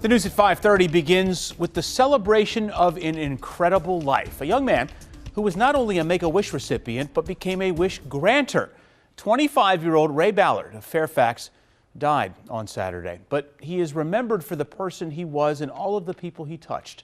The news at 5:30 begins with the celebration of an incredible life. A young man who was not only a Make-A-Wish recipient, but became a Wish grantor. 25-year-old Ray Ballard of Fairfax died on Saturday, but he is remembered for the person he was and all of the people he touched.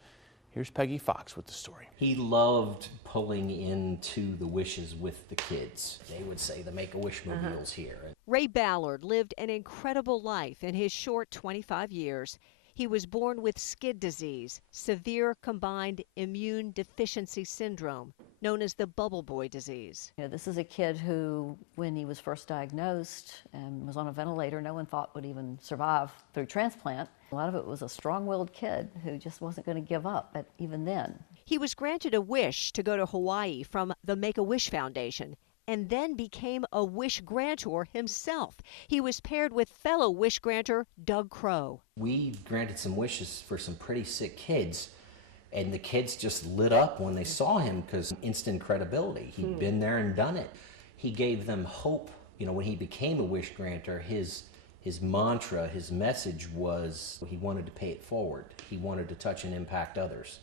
Here's Peggy Fox with the story. He loved pulling into the wishes with the kids. They would say the Make-A-Wish mobile's here. Ray Ballard lived an incredible life in his short 25 years. He was born with skid disease, severe combined immune deficiency syndrome, known as the bubble boy disease. This is a kid who, when he was first diagnosed and was on a ventilator, no one thought would even survive through transplant. A lot of it was a strong-willed kid who just wasn't going to give up, but even then. He was granted a wish to go to Hawaii from the Make-A-Wish Foundation, and then became a Wish grantor himself. He was paired with fellow Wish grantor Doug Crow. We granted some wishes for some pretty sick kids, and the kids just lit up when they saw him because instant credibility. He'd been there and done it. He gave them hope. You know, when he became a Wish grantor, his mantra, his message was he wanted to pay it forward. He wanted to touch and impact others.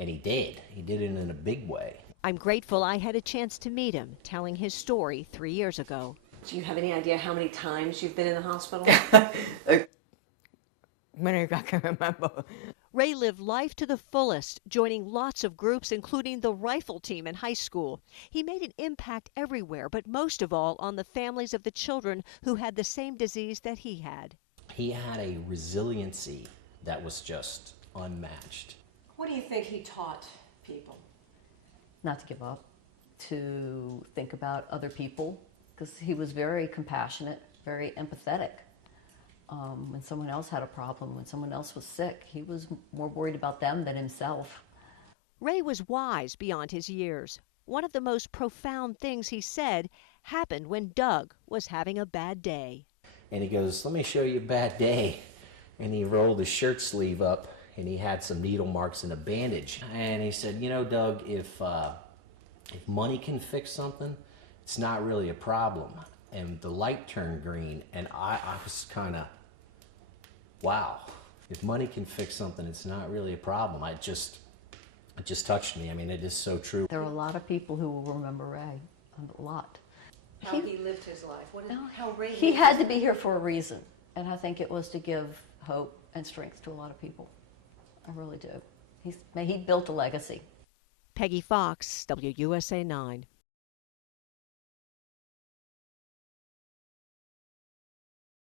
And he did. He did it in a big way. I'm grateful I had a chance to meet him, telling his story 3 years ago. Do you have any idea how many times you've been in the hospital? Many I can remember. Ray lived life to the fullest, joining lots of groups, including the rifle team in high school. He made an impact everywhere, but most of all on the families of the children who had the same disease that he had. He had a resiliency that was just unmatched. What do you think he taught people? Not to give up, to think about other people, because he was very compassionate, very empathetic. When someone else had a problem, when someone else was sick, he was more worried about them than himself. Ray was wise beyond his years. One of the most profound things he said happened when Doug was having a bad day. And he goes, "Let me show you a bad day." And he rolled his shirt sleeve up, and he had some needle marks and a bandage. And he said, "You know, Doug, if money can fix something, it's not really a problem." And the light turned green, and I was kind of, wow. If money can fix something, it's not really a problem. It just touched me. I mean, it is so true. There are a lot of people who will remember Ray, a lot. How he lived his life. How Ray He had to be here for a reason, and I think it was to give hope and strength to a lot of people. I really do. He built a legacy. Peggy Fox, WUSA 9.